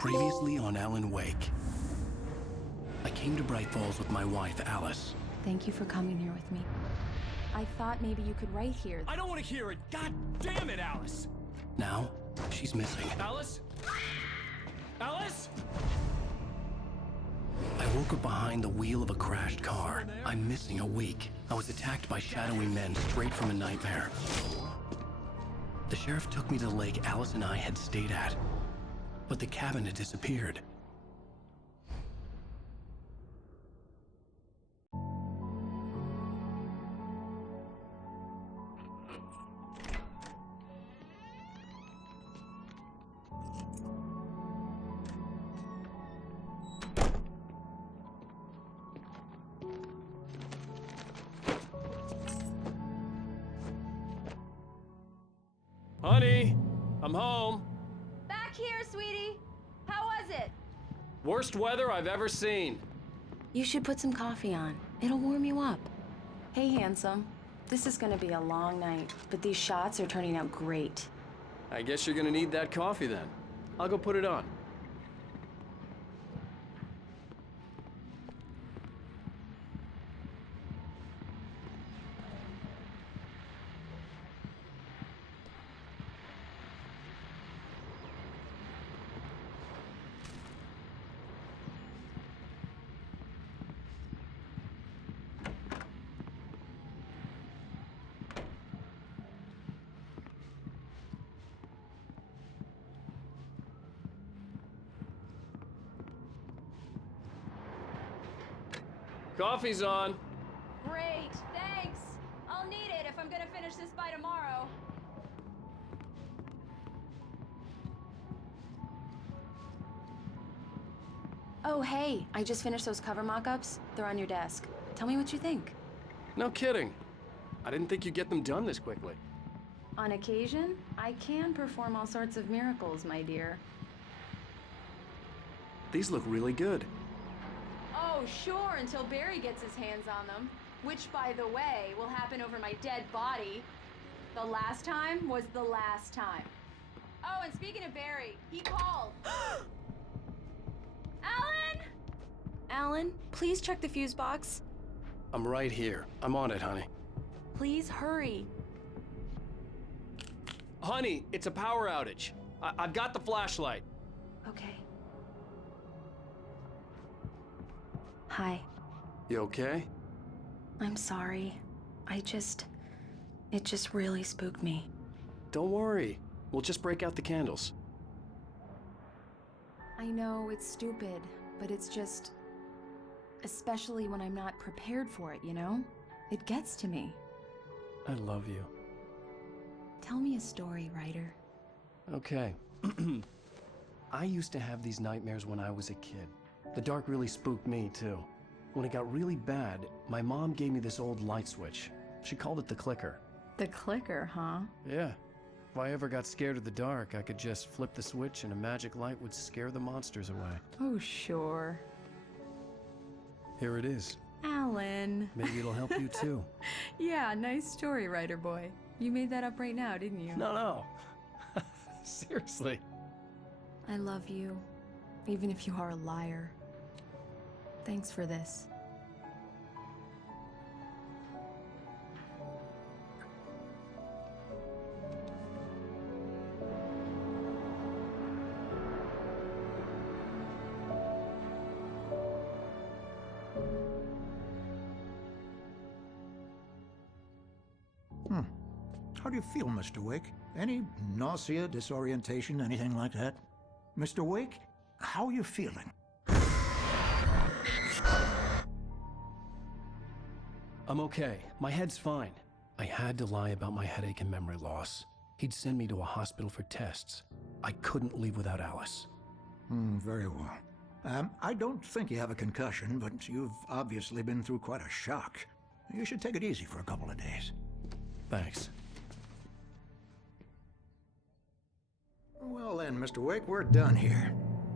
Previously on Alan Wake. I came to Bright Falls with my wife, Alice. Thank you for coming here with me. I thought maybe you could write here. I don't want to hear it! God damn it, Alice! Now, she's missing. Alice? Alice? I woke up behind the wheel of a crashed car. I'm missing a week. I was attacked by shadowy men straight from a nightmare. The sheriff took me to the lake Alice and I had stayed at. But the cabin had disappeared. Honey, I'm home. Back here, sweetie. How was it? Worst weather I've ever seen. You should put some coffee on. It'll warm you up. Hey, handsome. This is gonna be a long night, but these shots are turning out great. I guess you're gonna need that coffee then. I'll go put it on. Coffee's on. Great, thanks. I'll need it if I'm gonna finish this by tomorrow. Oh, hey, I just finished those cover mock-ups. They're on your desk. Tell me what you think. No kidding. I didn't think you'd get them done this quickly. On occasion, I can perform all sorts of miracles, my dear. These look really good. Oh, sure, until Barry gets his hands on them. Which, by the way, will happen over my dead body. The last time was the last time. Oh, and speaking of Barry, he called. Alan! Alan, please check the fuse box. I'm right here. I'm on it, honey. Please hurry. Honey, it's a power outage. I've got the flashlight. Okay. Hi. You okay? I'm sorry. It just really spooked me. Don't worry. We'll just break out the candles. I know it's stupid, but it's just... Especially when I'm not prepared for it, you know? It gets to me. I love you. Tell me a story, writer. Okay. I used to have these nightmares when I was a kid. The dark really spooked me, too. When it got really bad, my mom gave me this old light switch. She called it the clicker. The clicker, huh? Yeah. If I ever got scared of the dark, I could just flip the switch and a magic light would scare the monsters away. Oh, sure. Here it is. Alan. Maybe it'll help you, too. Yeah, nice story, writer boy. You made that up right now, didn't you? No. Seriously. I love you, even if you are a liar. Thanks for this. How do you feel, Mr. Wake? Any nausea, disorientation, anything like that? Mr. Wake, how are you feeling? I'm okay. My head's fine. I had to lie about my headache and memory loss. He'd send me to a hospital for tests. I couldn't leave without Alice. Very well. I don't think you have a concussion, but you've obviously been through quite a shock. You should take it easy for a couple of days. Thanks. Well then, Mr. Wake, we're done here.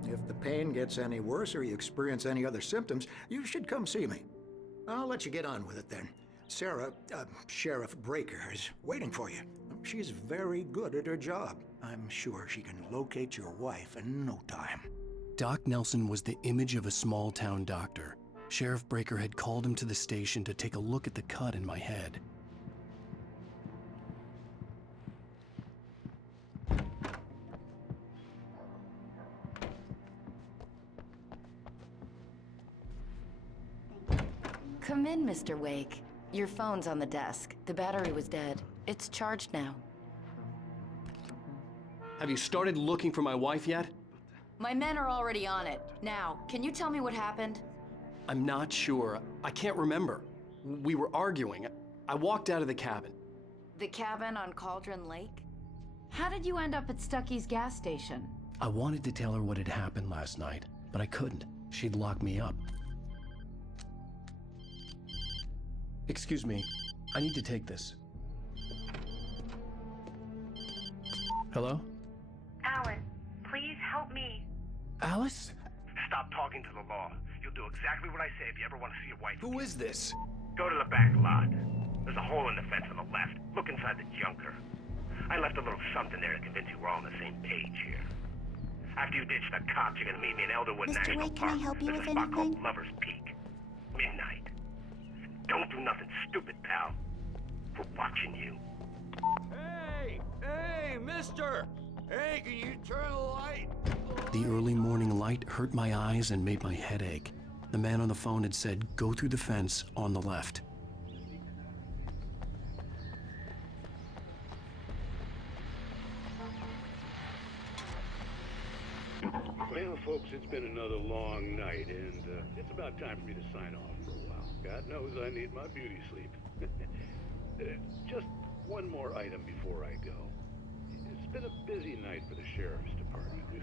If the pain gets any worse or you experience any other symptoms, you should come see me. I'll let you get on with it then. Sarah, Sheriff Breaker, is waiting for you. She's very good at her job. I'm sure she can locate your wife in no time. Doc Nelson was the image of a small-town doctor. Sheriff Breaker had called him to the station to take a look at the cut in my head. Come in, Mr. Wake. Your phone's on the desk. The battery was dead. It's charged now. Have you started looking for my wife yet? My men are already on it. Now, can you tell me what happened? I'm not sure. I can't remember. We were arguing. I walked out of the cabin. The cabin on Cauldron Lake? How did you end up at Stucky's gas station? I wanted to tell her what had happened last night, but I couldn't. She'd lock me up. Excuse me, I need to take this. Hello? Alan, please help me. Alice? Stop talking to the law. You'll do exactly what I say if you ever want to see your wife. Who is this? Go to the back lot. There's a hole in the fence on the left. Look inside the junker. I left a little something there to convince you we're all on the same page here. After you ditch the cops, you're gonna meet me in Elderwood Mr. National Wake, can I Park. help you There's with a spot anything? called Lover's Peak. Midnight. Don't do nothing stupid, pal. We're watching you. Hey, mister! Hey, can you turn the light? The early morning light hurt my eyes and made my head ache. The man on the phone had said, go through the fence on the left. Well, folks, it's been another long night, and it's about time for me to sign off for a while. God knows I need my beauty sleep. Just one more item before I go. It's been a busy night for the Sheriff's Department. We've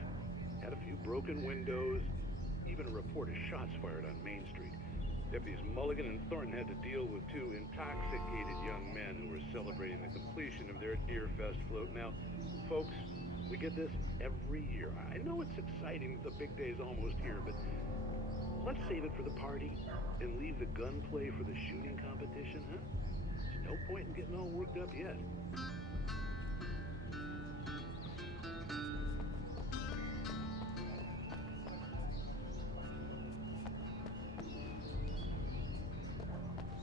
had a few broken windows, even a report of shots fired on Main Street. Deputies Mulligan and Thornton had to deal with two intoxicated young men who were celebrating the completion of their Deer Fest float. Now, folks, we get this every year. I know it's exciting, the big day's almost here, but let's save it for the party and leave the gunplay for the shooting competition, huh? There's no point in getting all worked up yet.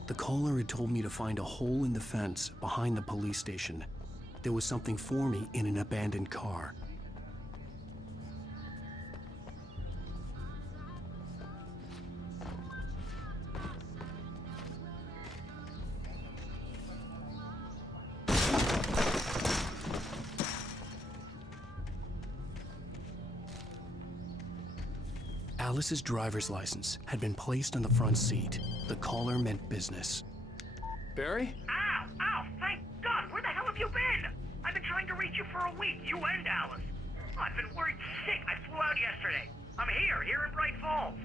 The caller had told me to find a hole in the fence behind the police station. There was something for me in an abandoned car. Alice's driver's license had been placed on the front seat. The caller meant business. Barry? Ow! Ow! Thank God! Where the hell have you been? I've been trying to reach you for a week, you and Alice. I've been worried sick. I flew out yesterday. I'm here in Bright Falls.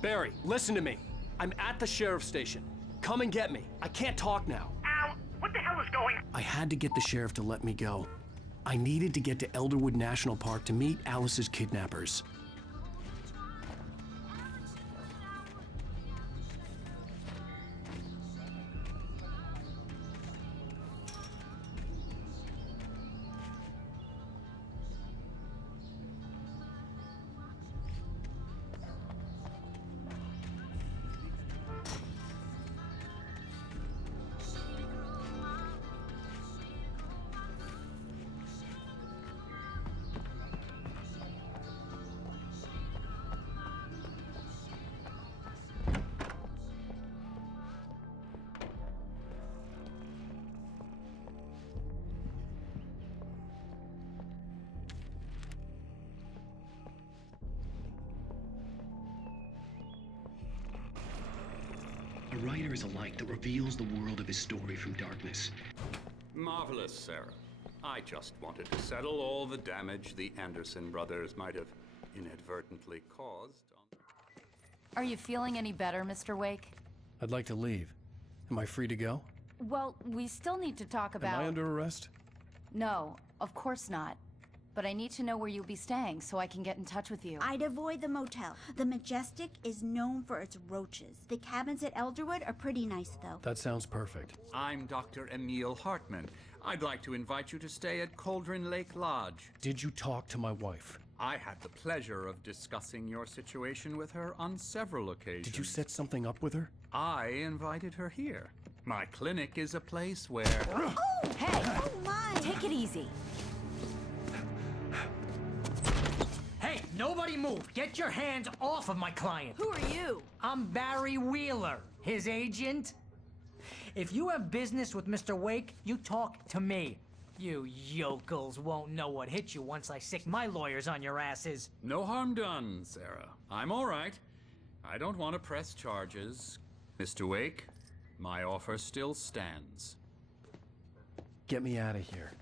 Barry, listen to me. I'm at the sheriff's station. Come and get me. I can't talk now. Al, what the hell is going on? I had to get the sheriff to let me go. I needed to get to Elderwood National Park to meet Alice's kidnappers. A writer is a light that reveals the world of his story from darkness. Marvelous, Sarah. I just wanted to settle all the damage the Anderson brothers might have inadvertently caused. Are you feeling any better, Mr. Wake? I'd like to leave. Am I free to go? Well, we still need to talk about... Am I under arrest? No, of course not. But I need to know where you'll be staying so I can get in touch with you. I'd avoid the motel. The Majestic is known for its roaches. The cabins at Elderwood are pretty nice, though. That sounds perfect. I'm Dr. Emil Hartman. I'd like to invite you to stay at Cauldron Lake Lodge. Did you talk to my wife? I had the pleasure of discussing your situation with her on several occasions. Did you set something up with her? I invited her here. My clinic is a place where... Oh! Hey! Oh my! Take it easy. Hey, nobody move! Get your hands off of my client! Who are you? I'm Barry Wheeler, his agent. If you have business with Mr. Wake, you talk to me. You yokels won't know what hit you once I sick my lawyers on your asses. No harm done, Sarah. I'm all right. I don't want to press charges. Mr. Wake, my offer still stands. Get me out of here.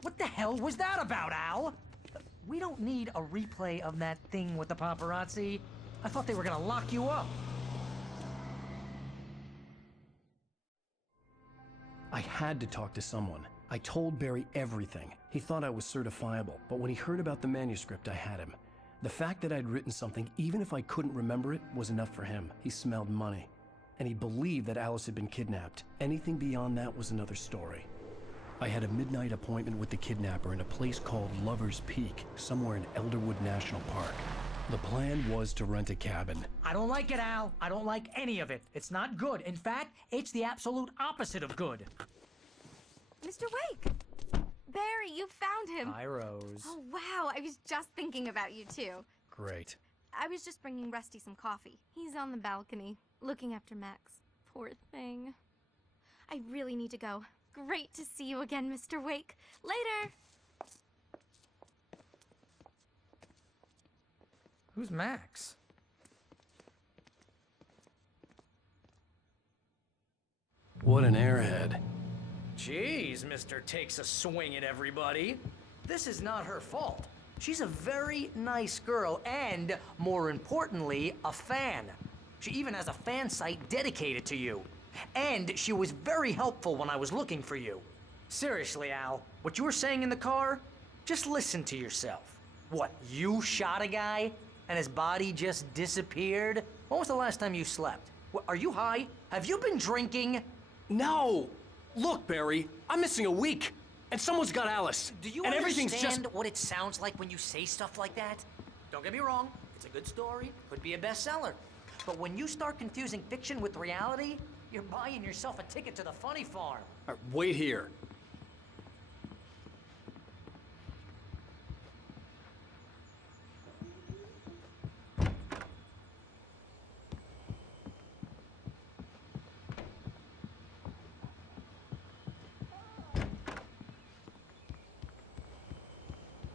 What the hell was that about, Al? We don't need a replay of that thing with the paparazzi. I thought they were gonna lock you up. I had to talk to someone. I told Barry everything. He thought I was certifiable, but when he heard about the manuscript, I had him. The fact that I'd written something, even if I couldn't remember it, was enough for him. He smelled money. And he believed that Alice had been kidnapped. Anything beyond that was another story. I had a midnight appointment with the kidnapper in a place called Lover's Peak, somewhere in Elderwood National Park. The plan was to rent a cabin. I don't like it, Al. I don't like any of it. It's not good. In fact, it's the absolute opposite of good. Mr. Wake! Barry, you found him! Hi, Rose. Oh, wow. I was just thinking about you, too. Great. I was just bringing Rusty some coffee. He's on the balcony, looking after Max. Poor thing. I really need to go. Great to see you again, Mr. Wake. Later! Who's Max? What an airhead. Jeez, Mr. Takes a swing at everybody. This is not her fault. She's a very nice girl and, more importantly, a fan. She even has a fan site dedicated to you. And she was very helpful when I was looking for you. Seriously, Al, what you were saying in the car, just listen to yourself. What, you shot a guy and his body just disappeared? When was the last time you slept? Are you high? Have you been drinking? No! Look, Barry, I'm missing a week, and someone's got Alice. Do you and everything's understand just... what it sounds like when you say stuff like that? Don't get me wrong, it's a good story, could be a bestseller. But when you start confusing fiction with reality, you're buying yourself a ticket to the funny farm. All right, wait here.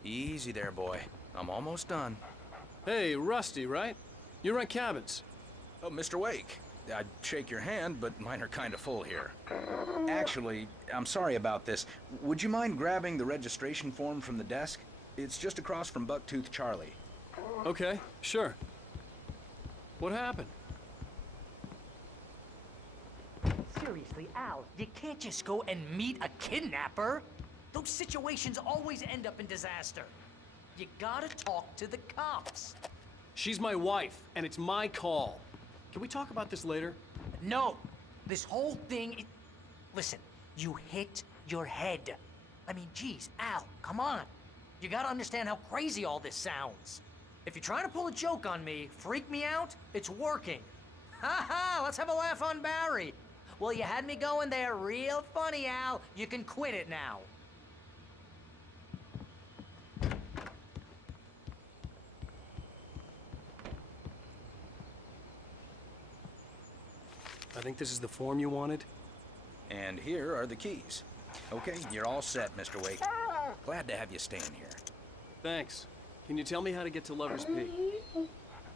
Easy there, boy. I'm almost done. Hey, Rusty, right? You rent cabins. Oh, Mr. Wake. I'd shake your hand, but mine are kind of full here. Actually, I'm sorry about this. Would you mind grabbing the registration form from the desk? It's just across from Bucktooth Charlie. Okay, sure. What happened? Seriously, Al, you can't just go and meet a kidnapper. Those situations always end up in disaster. You gotta talk to the cops. She's my wife, and it's my call. Can we talk about this later? No. This whole thing, listen, you hit your head. I mean, geez, Al, come on. You gotta understand how crazy all this sounds. If you're trying to pull a joke on me, freak me out, it's working. Ha ha, let's have a laugh on Barry. Well, you had me going there real funny, Al. You can quit it now. I think this is the form you wanted. And here are the keys. Okay, you're all set, Mr. Wake. Glad to have you staying here. Thanks. Can you tell me how to get to Lover's Peak?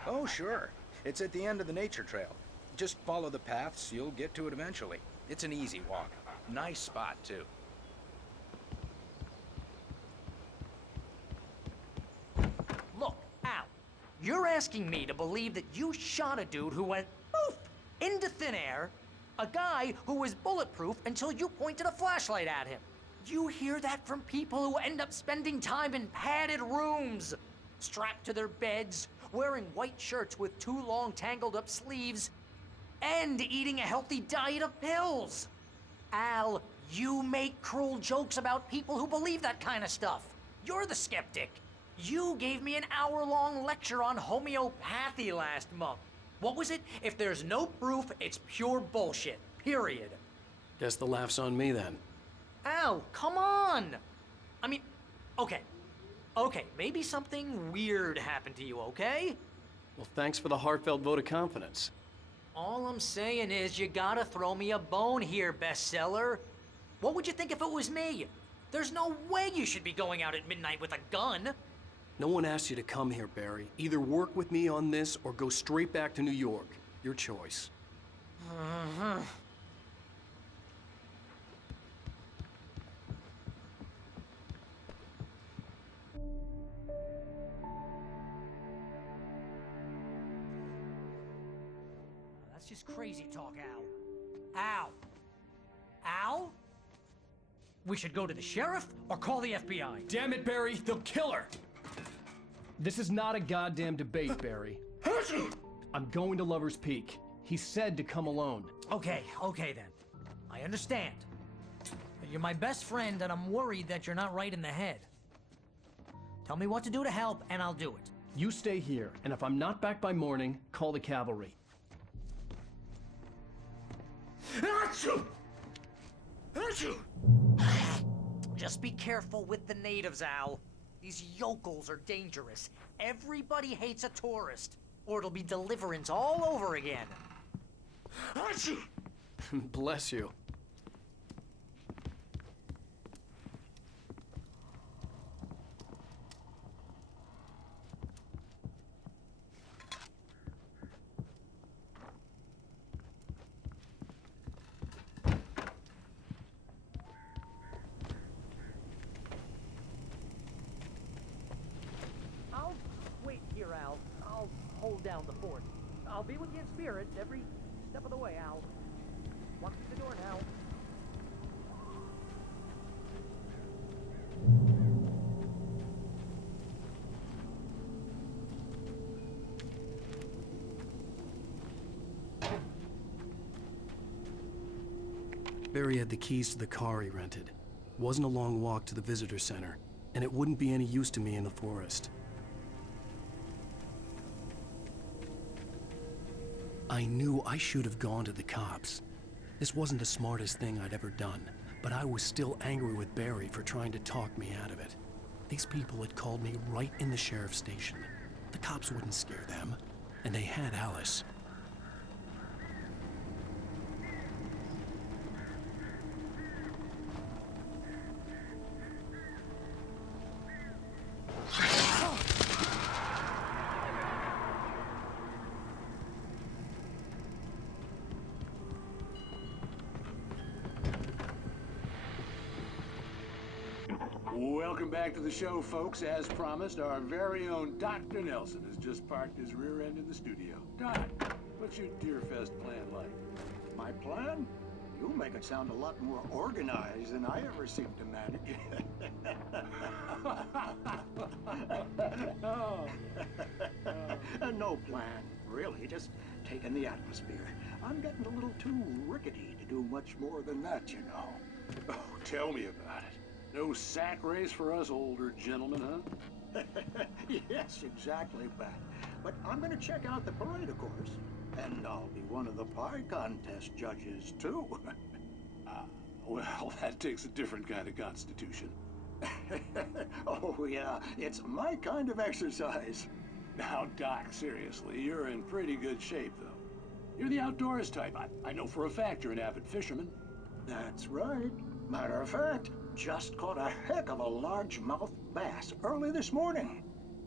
Oh, sure. It's at the end of the nature trail. Just follow the paths, you'll get to it eventually. It's an easy walk. Nice spot, too. Look, Al, you're asking me to believe that you shot a dude who went poof into thin air, a guy who was bulletproof until you pointed a flashlight at him. You hear that from people who end up spending time in padded rooms, strapped to their beds, wearing white shirts with too long tangled up sleeves, and eating a healthy diet of pills. Al, You make cruel jokes about people who believe that kind of stuff. You're the skeptic. You gave me an hour-long lecture on homeopathy last month. What was it? If there's no proof, it's pure bullshit. Period. Guess the laugh's on me then. Al, come on! I mean, okay. Okay, maybe something weird happened to you, okay? Well, thanks for the heartfelt vote of confidence. All I'm saying is you gotta throw me a bone here, bestseller. What would you think if it was me? There's no way you should be going out at midnight with a gun. No one asked you to come here, Barry. Either work with me on this or go straight back to New York. Your choice. That's just crazy talk, Al. Al! Al? We should go to the sheriff or call the FBI. Damn it, Barry, they'll kill her! This is not a goddamn debate, Barry. I'm going to Lover's Peak. He said to come alone. Okay then. I understand. But you're my best friend and I'm worried that you're not right in the head. Tell me what to do to help and I'll do it. You stay here, and if I'm not back by morning, call the cavalry. Just be careful with the natives, Al. These yokels are dangerous. Everybody hates a tourist, or it'll be Deliverance all over again. Bless you. I'll hold down the fort. I'll be with you in spirit every step of the way, Al. Walk through the door now. Barry had the keys to the car he rented. Wasn't a long walk to the visitor center, and it wouldn't be any use to me in the forest. I knew I should have gone to the cops. This wasn't the smartest thing I'd ever done, but I was still angry with Barry for trying to talk me out of it. These people had called me right in the sheriff's station. The cops wouldn't scare them, and they had Alice. Welcome back to the show, folks. As promised, our very own Dr. Nelson has just parked his rear end in the studio. Doc, what's your Deerfest plan like? My plan? You make it sound a lot more organized than I ever seem to manage. No plan, really. Just taking the atmosphere. I'm getting a little too rickety to do much more than that, you know. Oh, tell me about it. No sack race for us older gentlemen, huh? Yes, exactly, Pat. But I'm going to check out the parade, of course. And I'll be one of the pie contest judges, too. Well, that takes a different kind of constitution. Oh, yeah. It's my kind of exercise. Now, Doc, seriously, you're in pretty good shape, though. You're the outdoors type. I know for a fact you're an avid fisherman. That's right. Matter of fact, just caught a heck of a largemouth bass early this morning.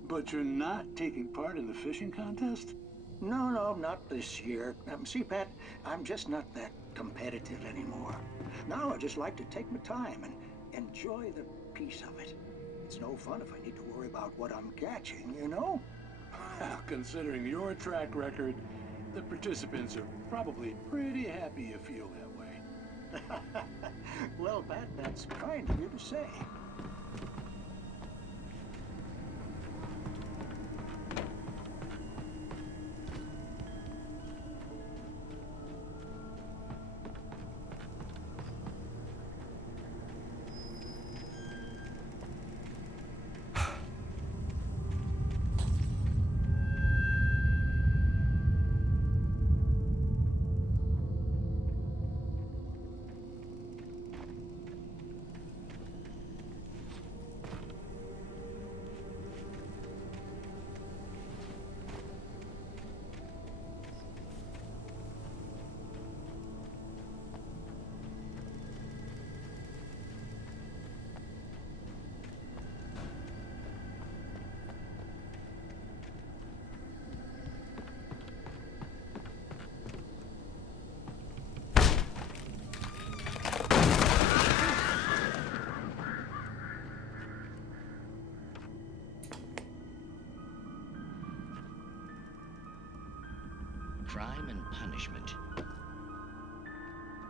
But you're not taking part in the fishing contest? No, not this year. See, Pat, I'm just not that competitive anymore. Now I just like to take my time and enjoy the peace of it. It's no fun if I need to worry about what I'm catching, you know? Considering your track record, the participants are probably pretty happy you feel that way. Well, Pat, that's kind of you to say. Crime and punishment.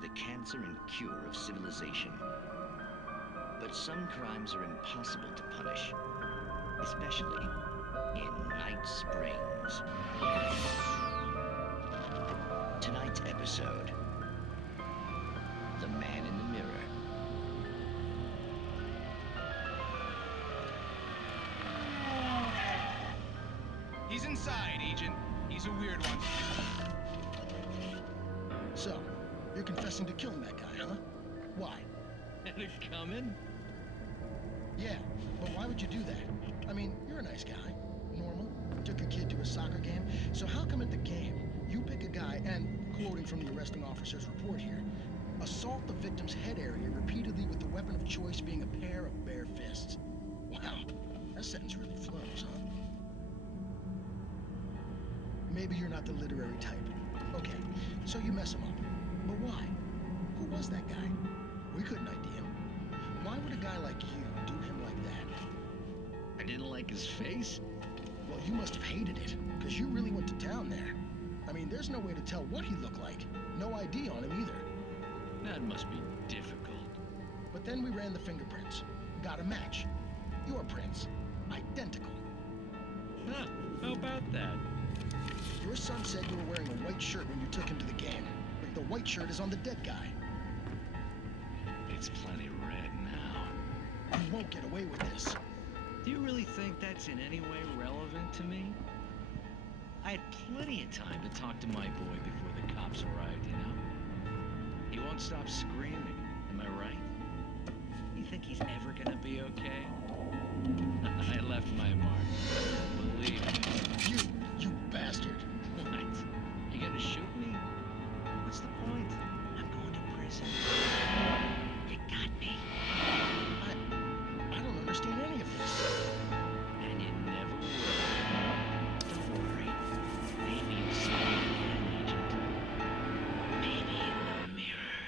The cancer and cure of civilization. But some crimes are impossible to punish, especially in Night Springs. Tonight's episode, The Man in the Mirror. He's inside, Agent. He's a weird one. So, you're confessing to killing that guy, huh? Why? Had it coming? Yeah, but why would you do that? I mean, you're a nice guy. Normal. Took a kid to a soccer game. So how come at the game, you pick a guy and, quoting from the arresting officer's report here, assault the victim's head area repeatedly with the weapon of choice being a pair of bare fists? Wow, that sentence really flows, huh? Maybe you're not the literary type. Okay, so you mess him up. But why? Who was that guy? We couldn't ID him. Why would a guy like you do him like that? I didn't like his face? Well, you must have hated it, because you really went to town there. I mean, there's no way to tell what he looked like. No ID on him either. That must be difficult. But then we ran the fingerprints. Got a match. Your prints. Identical. Huh, how about that? Your son said you were wearing a white shirt when you took him to the game. But the white shirt is on the dead guy. It's plenty red now. You won't get away with this. Do you really think that's in any way relevant to me? I had plenty of time to talk to my boy before the cops arrived, you know? He won't stop screaming, am I right? You think he's ever gonna be okay? I left my mark. Believe me. You bastard. What? You gonna shoot me? What's the point? I'm going to prison. You got me. I don't understand any of this. And you never will. Don't worry. Maybe you'll see me again, Agent. Maybe in the mirror.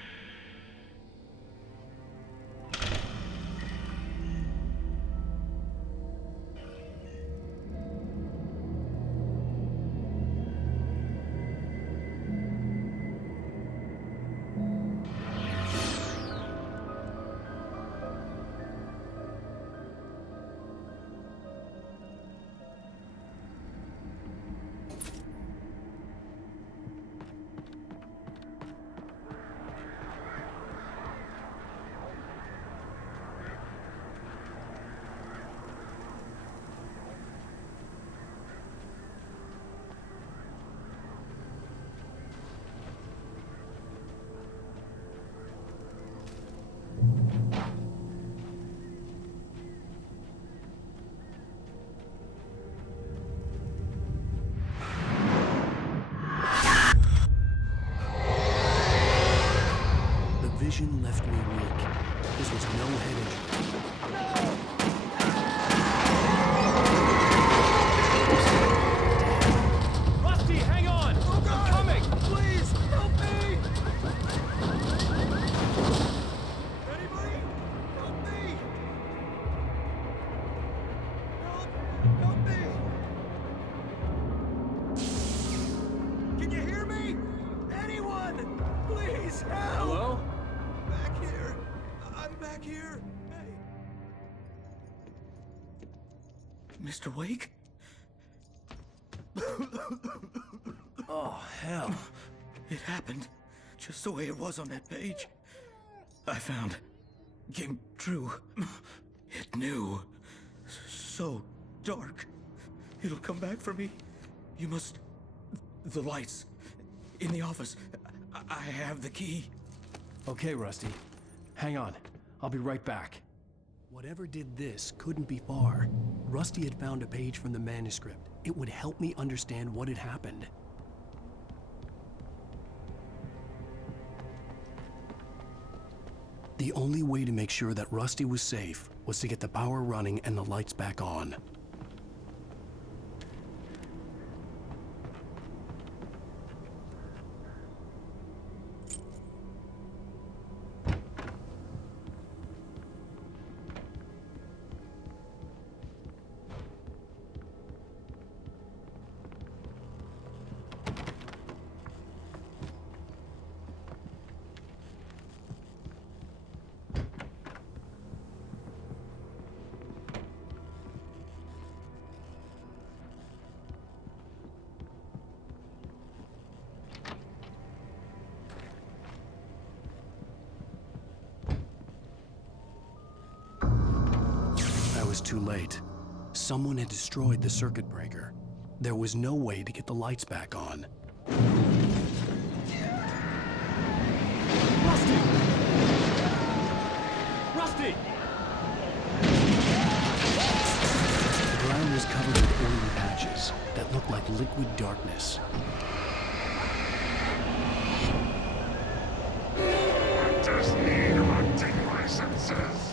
Vision left me weak. This was no head injury. Rusty, hang on! Oh, God. I'm coming! Please, help me! Anybody? Help me! Help me! Can you hear me? Anyone? Please, help! Hello? Back here. I'm back here. Hey. Mr. Wake? Oh, hell. It happened just the way it was on that page. I found. Came true. It knew. So dark. It'll come back for me. You must... The lights. In the office. I have the key. Okay, Rusty. Hang on. I'll be right back. Whatever did this couldn't be far. Rusty had found a page from the manuscript. It would help me understand what had happened. The only way to make sure that Rusty was safe was to get the power running and the lights back on. was too late. Someone had destroyed the circuit breaker. There was no way to get the lights back on. Rusty! Rusty! The ground was covered with oily patches that looked like liquid darkness. I just need hunting licenses.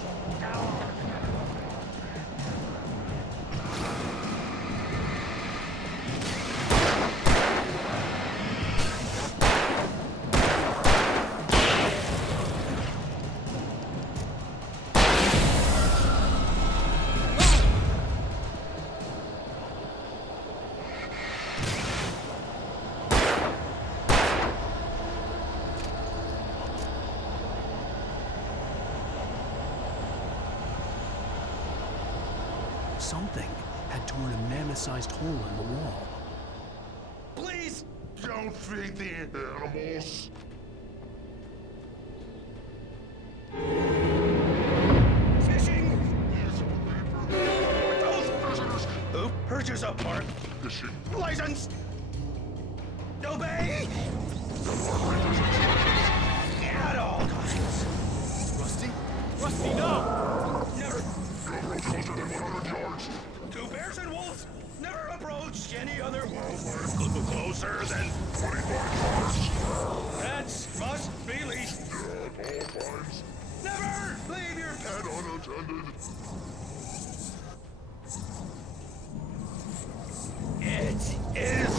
Something had torn a mammoth-sized hole in the wall. Please don't feed the animals. Fishing! Those prisoners! Who purchase a park? Fishing. License! Obey! At all costs. Rusty? Rusty, no! Never. Never closer than 100 yards. Two bears and wolves never approached any other wildlife closer than 25 yards. That must be least. Yeah, all fines. Never leave your And unattended. It is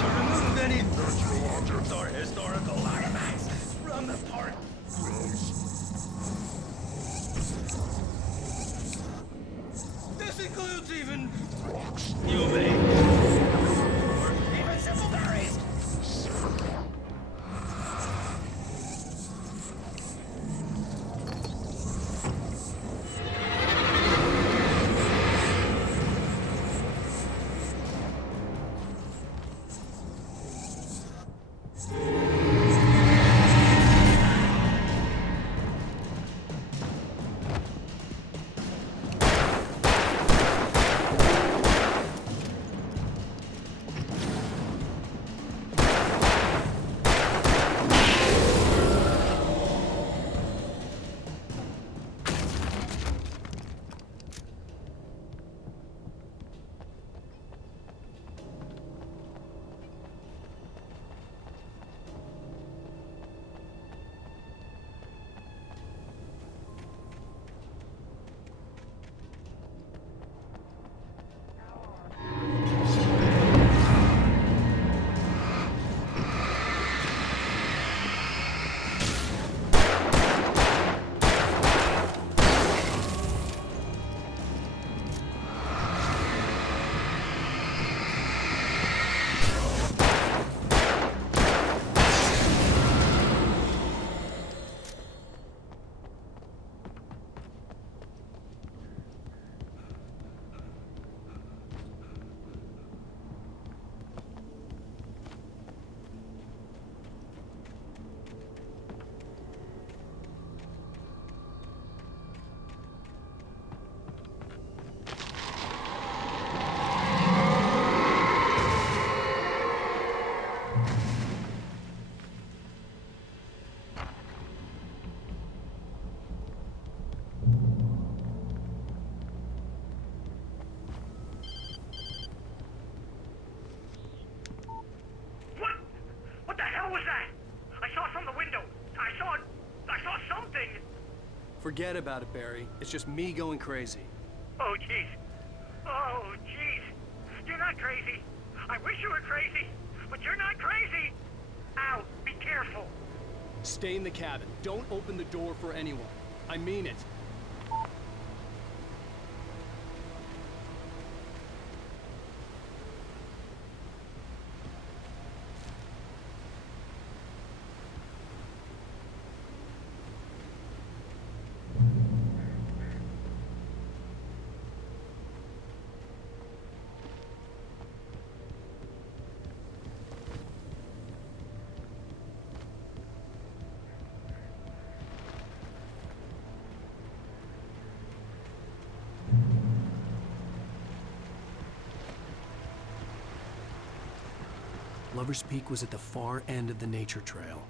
to remove any natural objects or historical artifacts from the park grounds. This includes even rocks, you may, or even simple berries. What the hell was that? I saw from the window. I saw something. Forget about it, Barry. It's just me going crazy. Oh, jeez. Oh, jeez. You're not crazy. I wish you were crazy, but you're not crazy. Ow, be careful. Stay in the cabin. Don't open the door for anyone. I mean it. Lover's Peak was at the far end of the nature trail.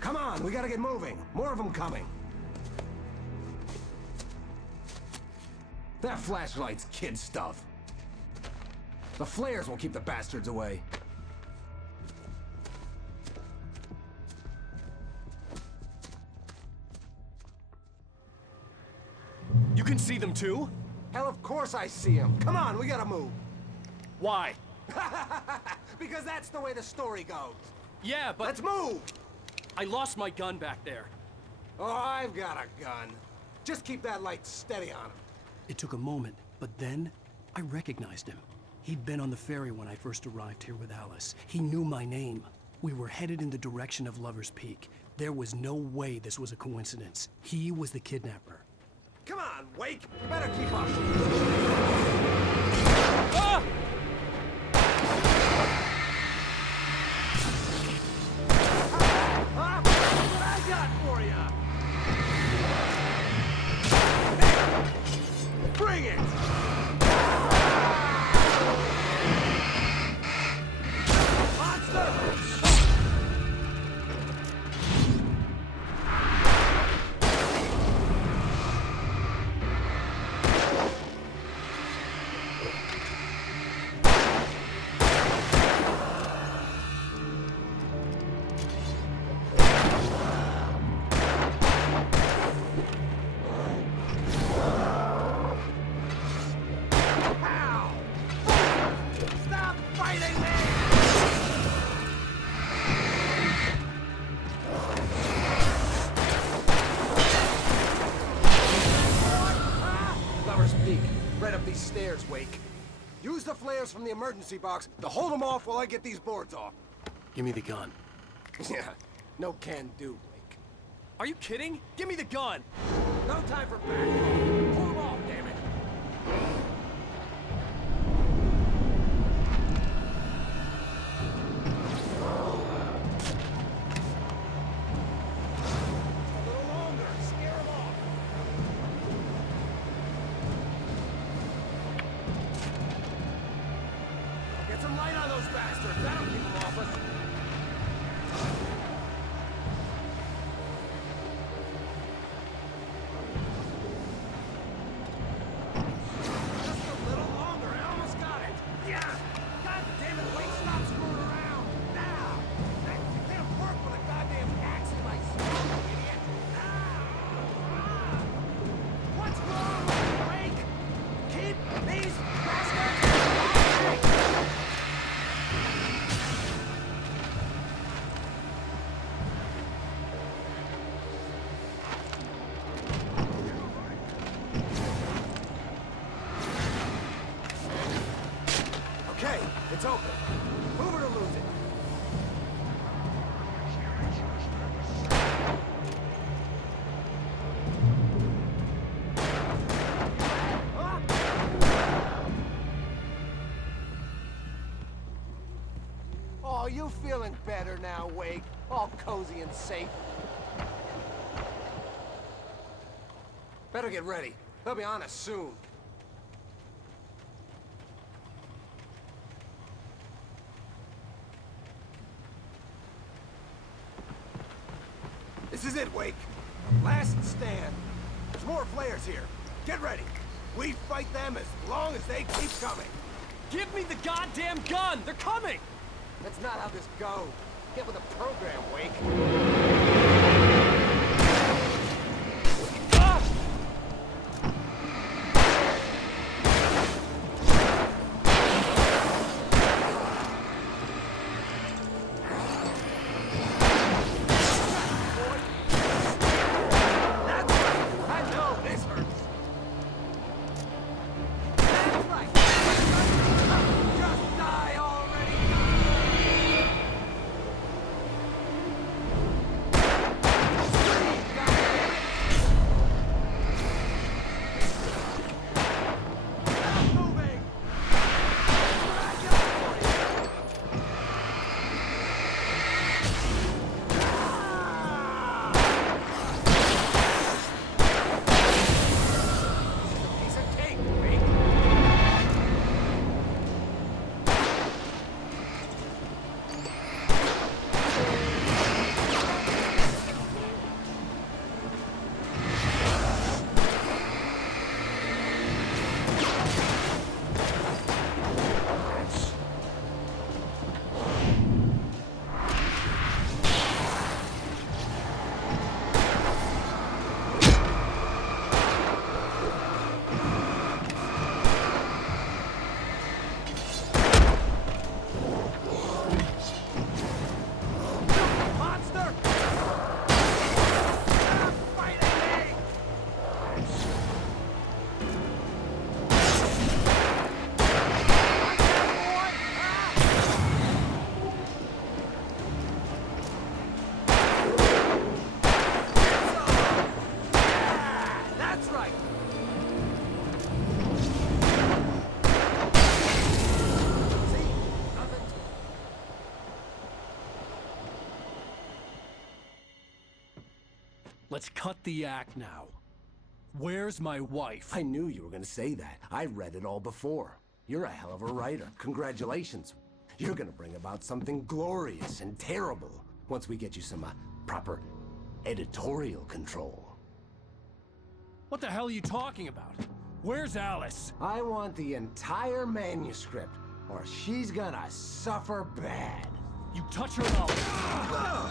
Come on, we gotta get moving. More of them coming. That flashlight's kid stuff. The flares will keep the bastards away. You can see them too? Hell, of course I see them. Come on, we gotta move. Why? Because that's the way the story goes. Yeah, but... Let's move! I lost my gun back there. Oh, I've got a gun. Just keep that light steady on him. It took a moment, but then I recognized him. He'd been on the ferry when I first arrived here with Alice. He knew my name. We were headed in the direction of Lover's Peak. There was no way this was a coincidence. He was the kidnapper. Come on, Wake! You better keep up. Ah! What I got for you? Bring it! Monster! Stairs, Wake. Use the flares from the emergency box to hold them off while I get these boards off. Give me the gun. Yeah, no can do, Wake. Are you kidding? Give me the gun! No time for back. Pull them off, damn it! A little longer. Scare them off. Get some light on those bastards. That'll keep them off us. Just a little longer. I almost got it. Yeah. God damn it, Wake, stop screwing around. Now. You can't work with a goddamn axe in my skull, you idiot. What's wrong with you, Wake? Keep these bastards away! Okay, it's open. Move it or lose it. Oh, you feeling better now, Wake? All cozy and safe. Better get ready. They'll be on us soon. This is it, Wake. Last stand. There's more flares here. Get ready. We fight them as long as they keep coming. Give me the goddamn gun! They're coming! That's not how this goes. Get with the program, Wake. Let's cut the act now. Where's my wife? I knew you were gonna say that. I read it all before. You're a hell of a writer. Congratulations. You're gonna bring about something glorious and terrible once we get you some proper editorial control. What the hell are you talking about? Where's Alice? I want the entire manuscript, or she's gonna suffer bad. You touch her and I'll...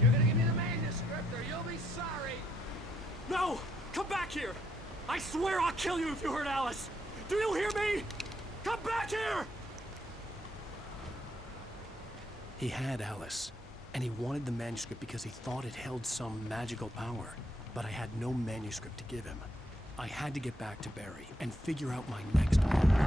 You're gonna give me the manuscript or you'll be sorry. No! Come back here! I swear I'll kill you if you hurt Alice! Do you hear me? Come back here! He had Alice, and he wanted the manuscript because he thought it held some magical power. But I had no manuscript to give him. I had to get back to Barry and figure out my next move.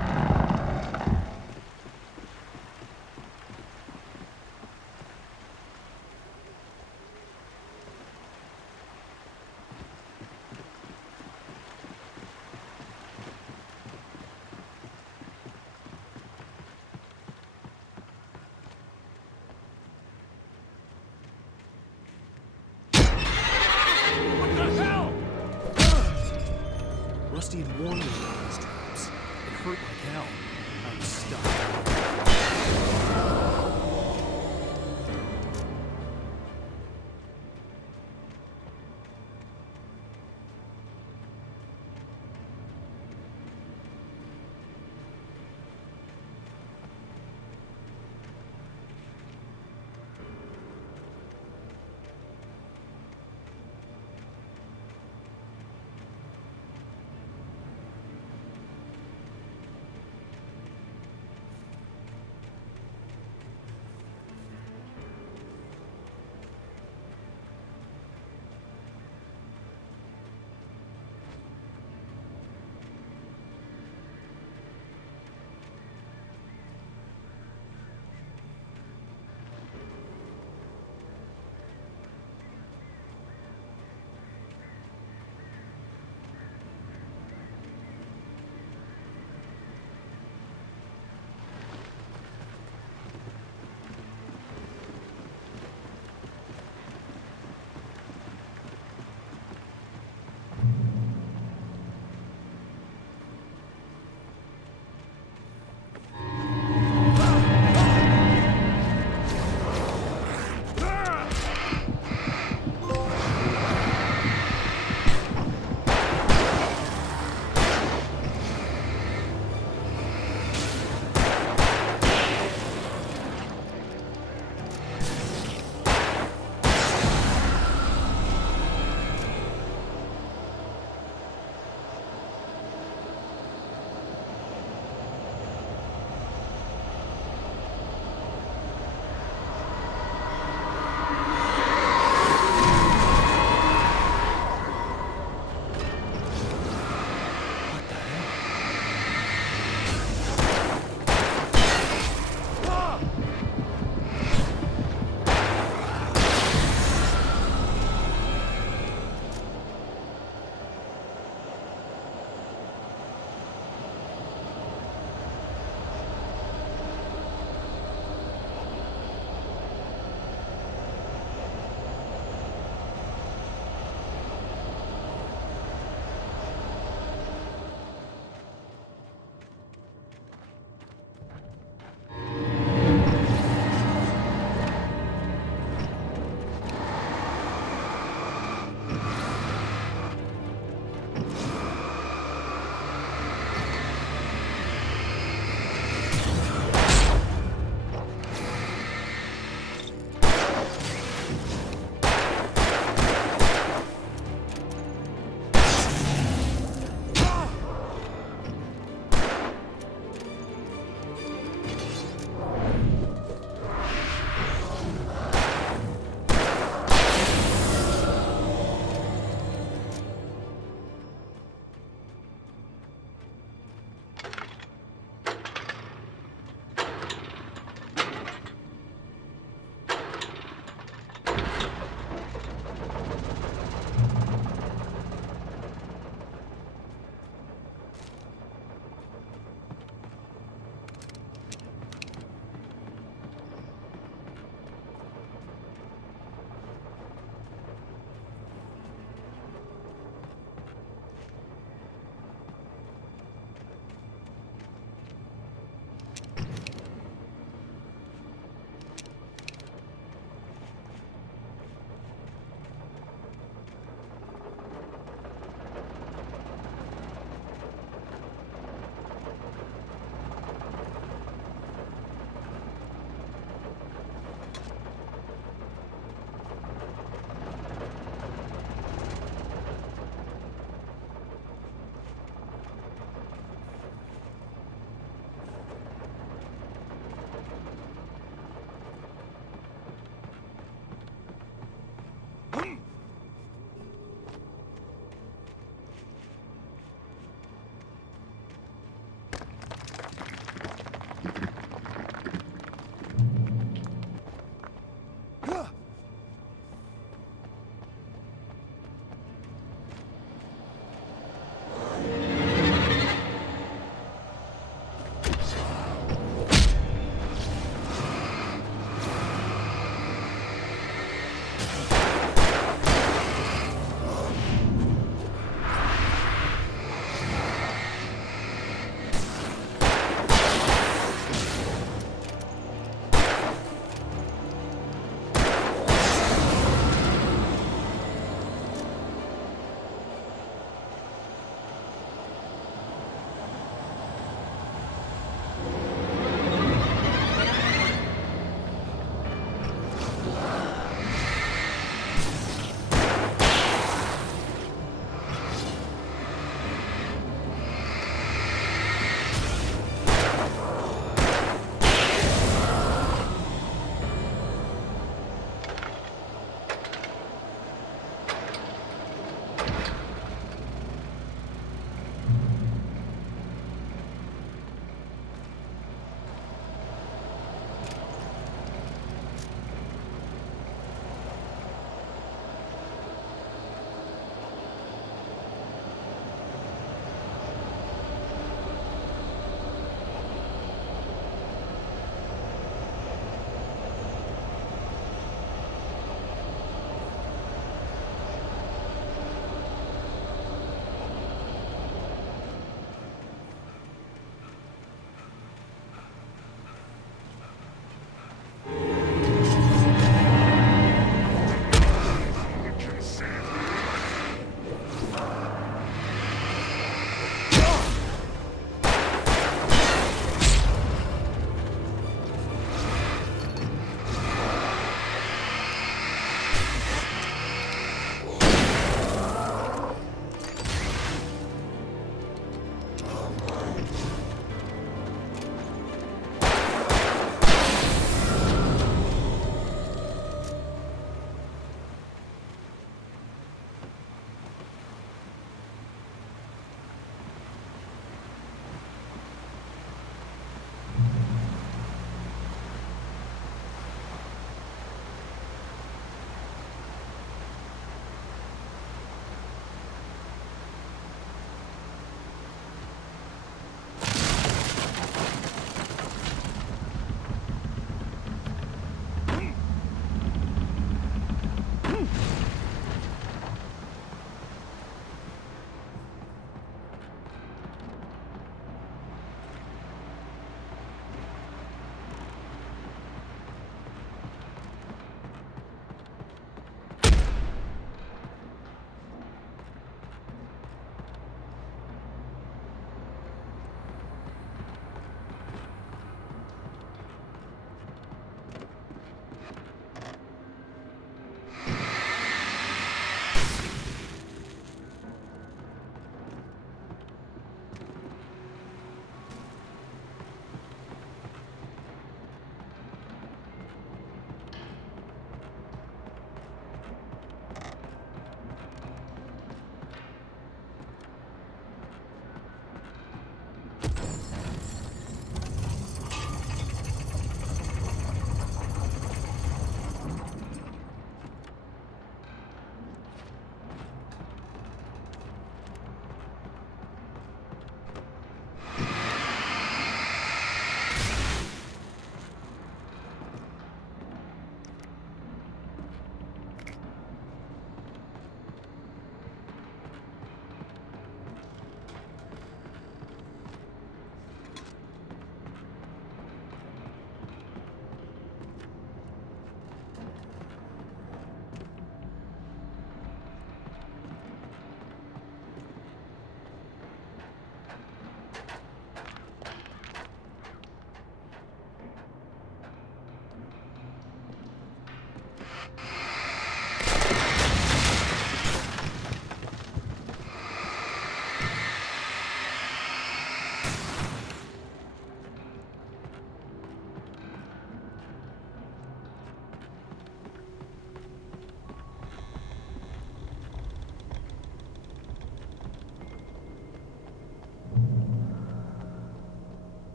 Rusty had warned me about these traps. It hurt like hell.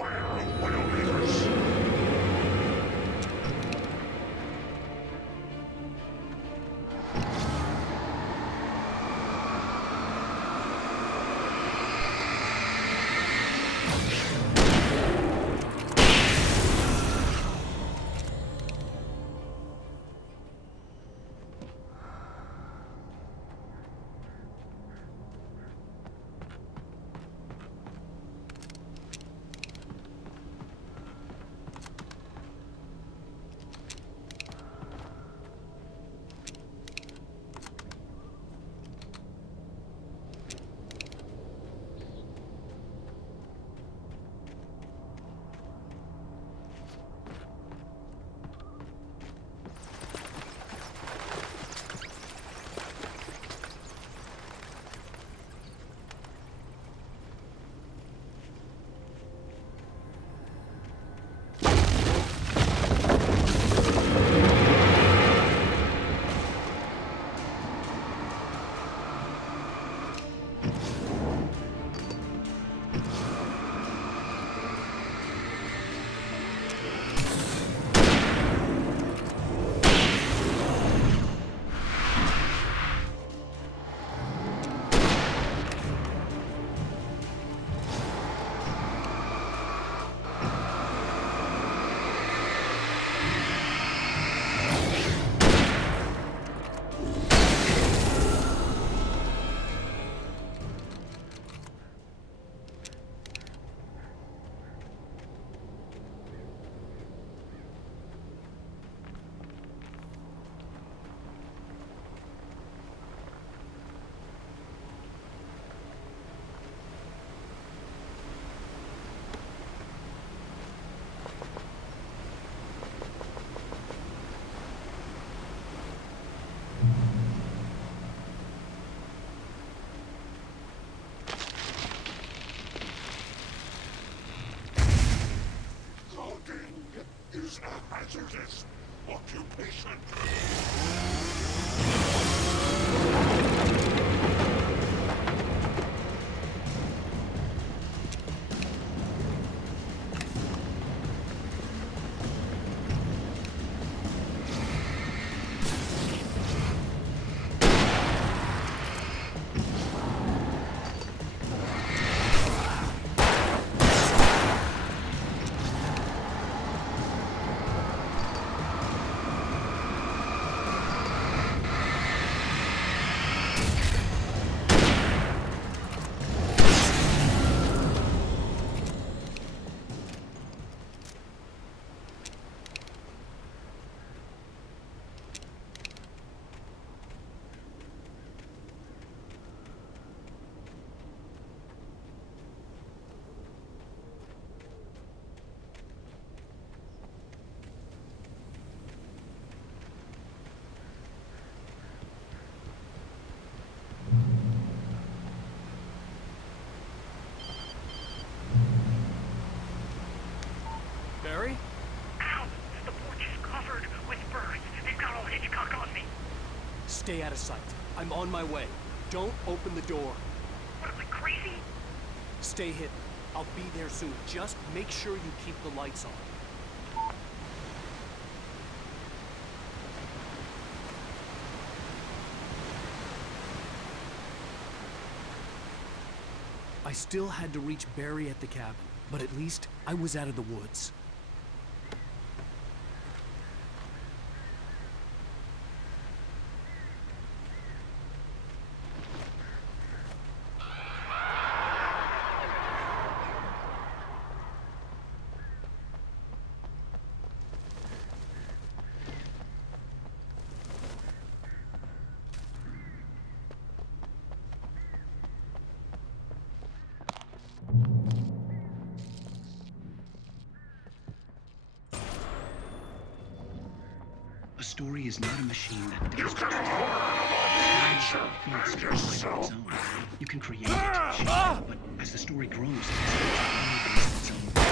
Beware of Widowmakers. Is a hazardous occupation. Barry? Ow! The porch is covered with birds. They've got all Hitchcock on me. Stay out of sight. I'm on my way. Don't open the door. What, am I crazy? Stay hidden. I'll be there soon. Just make sure you keep the lights on. I still had to reach Barry at the cabin, but at least I was out of the woods. A story is not a machine that does what you want. Its own. You can create it, but as the story grows, its own. A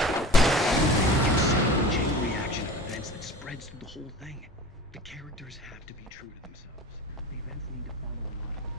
chain reaction of events that spreads through the whole thing. The characters have to be true to themselves. The events need to follow a logical.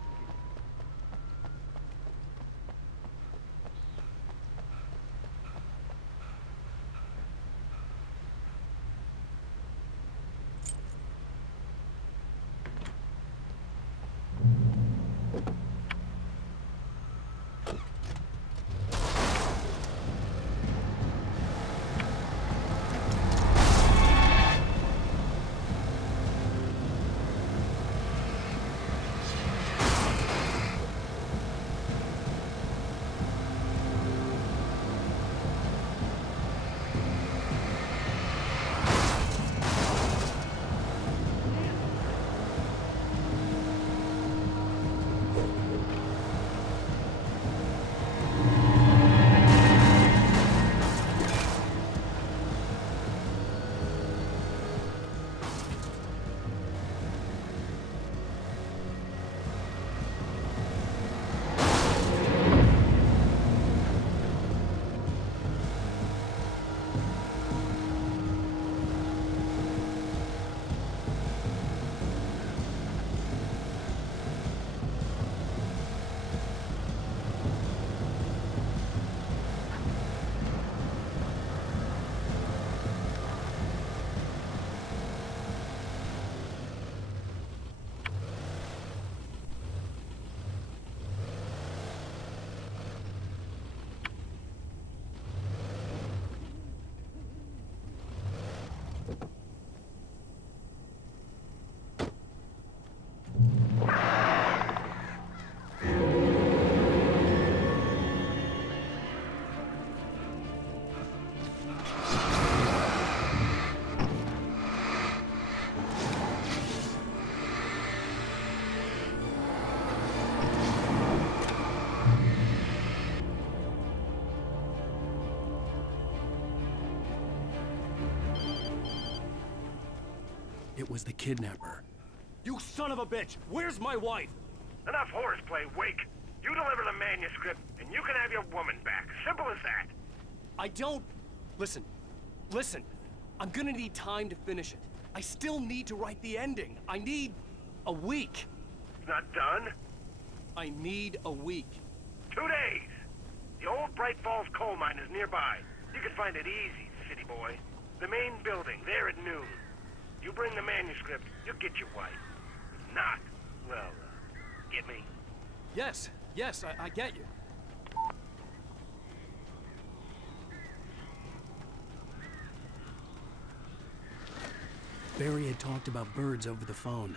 It was the kidnapper. You son of a bitch! Where's my wife? Enough horseplay, Wake. You deliver the manuscript, and you can have your woman back. Simple as that. I don't... Listen. I'm gonna need time to finish it. I still need to write the ending. I need a week. It's not done? I need a week. 2 days. The old Bright Falls coal mine is nearby. You can find it easy, city boy. The main building, there at noon. You bring the manuscript, you'll get your wife. If not, well, get me? Yes, I get you. Barry had talked about birds over the phone.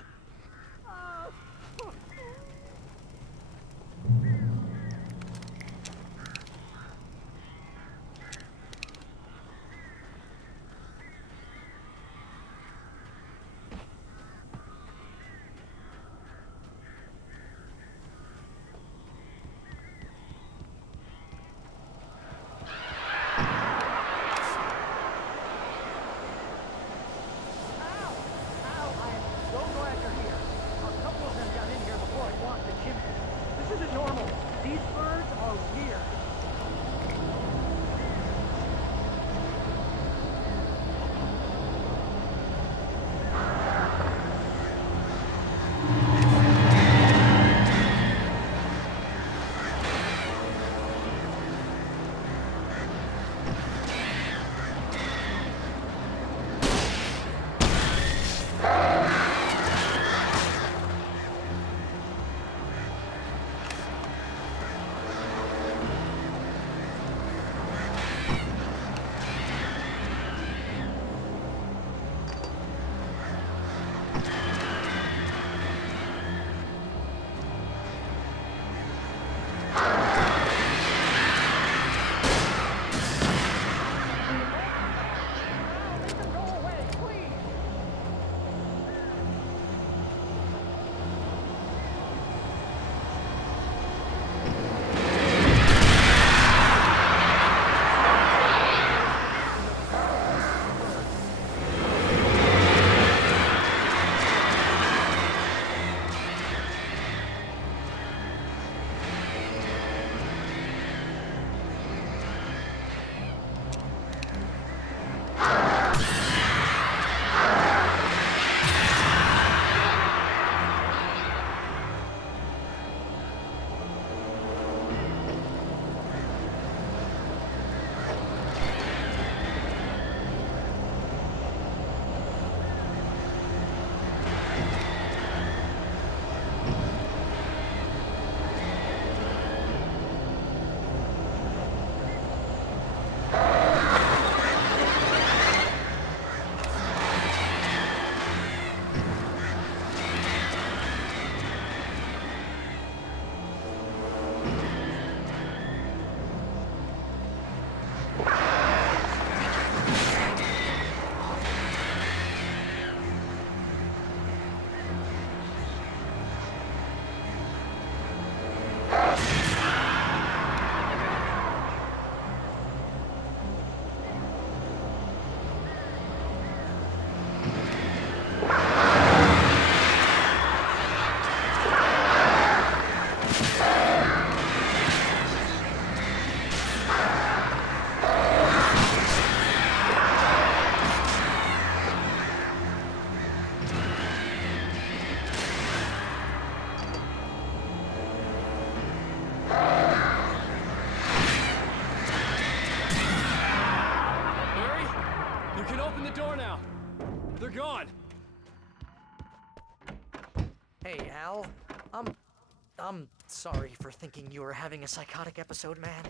I'm sorry for thinking you were having a psychotic episode, man.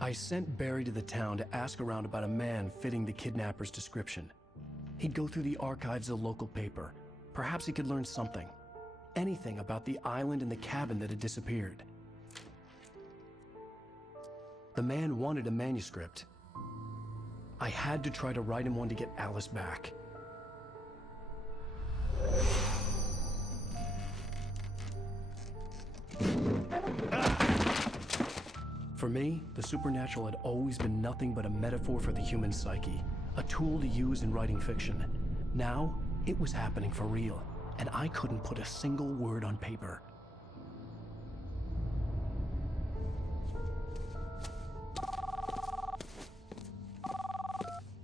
I sent Barry to the town to ask around about a man fitting the kidnapper's description. He'd go through the archives of the local paper. Perhaps he could learn something. Anything about the island and the cabin that had disappeared. The man wanted a manuscript. I had to try to write him one to get Alice back. For me, the supernatural had always been nothing but a metaphor for the human psyche, a tool to use in writing fiction. Now, it was happening for real, and I couldn't put a single word on paper.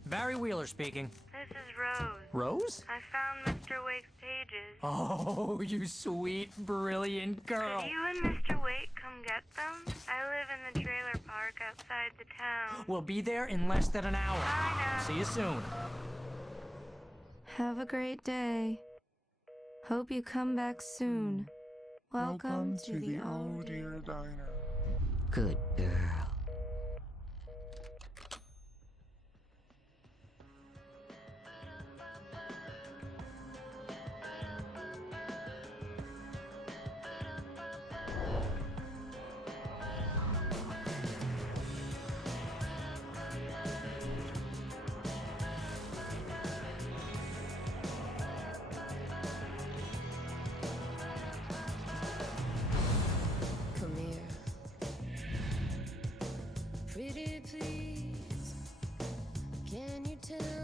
Barry Wheeler speaking. This is Rose. Rose? I found Mr. Wake's pages. Oh, you sweet, brilliant girl. Could you and Mr. Wake come get them? I live in the trailer park outside the town. We'll be there in less than an hour. Bye now. See you soon. Have a great day. Hope you come back soon. Welcome to the Oh Dear Diner. Good girl. Come here. Pretty please, can you tell